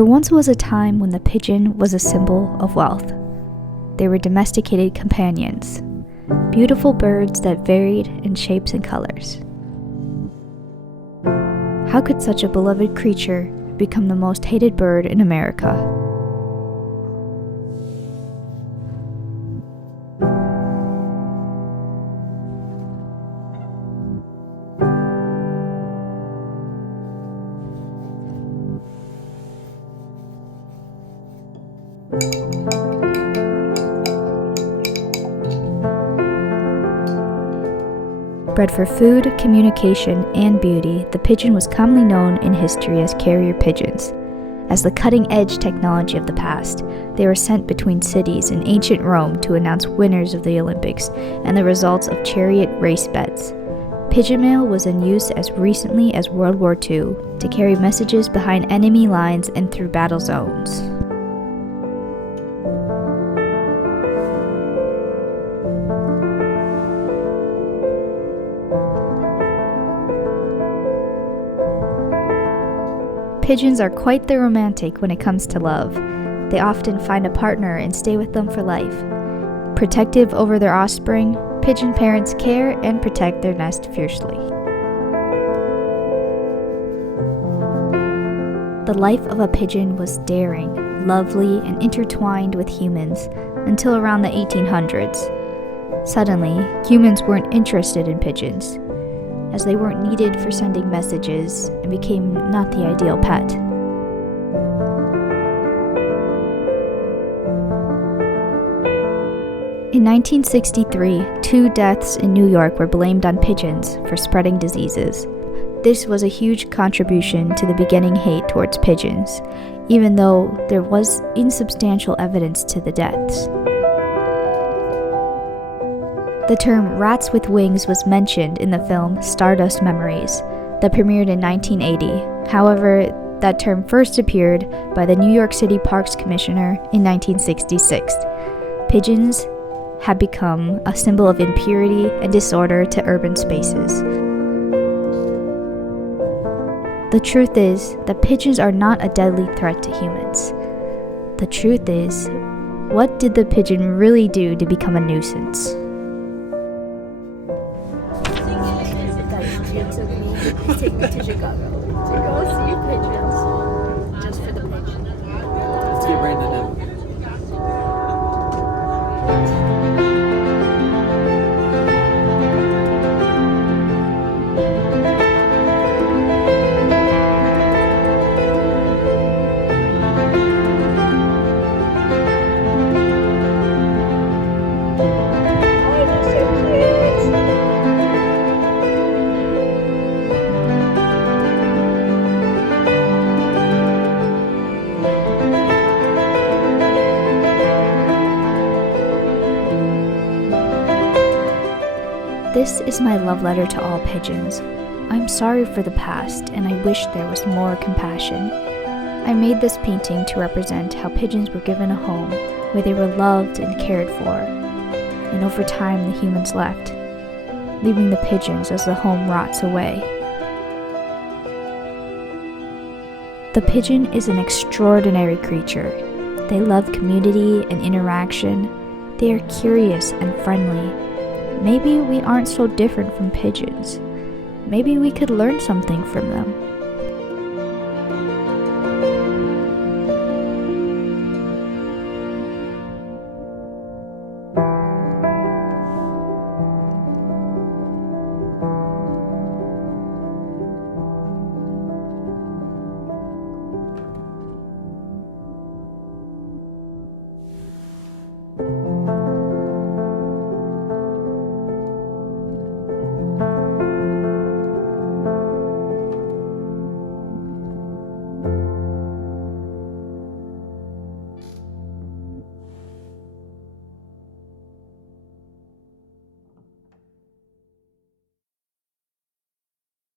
There once was a time when the pigeon was a symbol of wealth. They were domesticated companions, beautiful birds that varied in shapes and colors. How could such a beloved creature become the most hated bird in America? Bred for food, communication, and beauty, the pigeon was commonly known in history as carrier pigeons. As the cutting-edge technology of the past, they were sent between cities in ancient Rome to announce winners of the Olympics and the results of chariot race bets. Pigeon mail was in use as recently as World War II to carry messages behind enemy lines and through battle zones. Pigeons are quite the romantic when it comes to love. They often find a partner and stay with them for life. Protective over their offspring, pigeon parents care and protect their nest fiercely. The life of a pigeon was daring, lovely, and intertwined with humans until around the 1800s. Suddenly, humans weren't interested in pigeons, as they weren't needed for sending messages and became not the ideal pet. In 1963, 2 deaths in New York were blamed on pigeons for spreading diseases. This was a huge contribution to the beginning hate towards pigeons, even though there was insubstantial evidence to the deaths. The term rats with wings was mentioned in the film Stardust Memories, that premiered in 1980. However, that term first appeared by the New York City Parks Commissioner in 1966. Pigeons had become a symbol of impurity and disorder to urban spaces. The truth is that pigeons are not a deadly threat to humans. The truth is, what did the pigeon really do to become a nuisance? Take me to Chicago to go see pigeons. Just for the pigeon. Let's get Brandon in. This is my love letter to all pigeons. I'm sorry for the past, and I wish there was more compassion. I made this painting to represent how pigeons were given a home where they were loved and cared for, and over time the humans left, leaving the pigeons as the home rots away. The pigeon is an extraordinary creature. They love community and interaction. They are curious and friendly. Maybe we aren't so different from pigeons. Maybe we could learn something from them.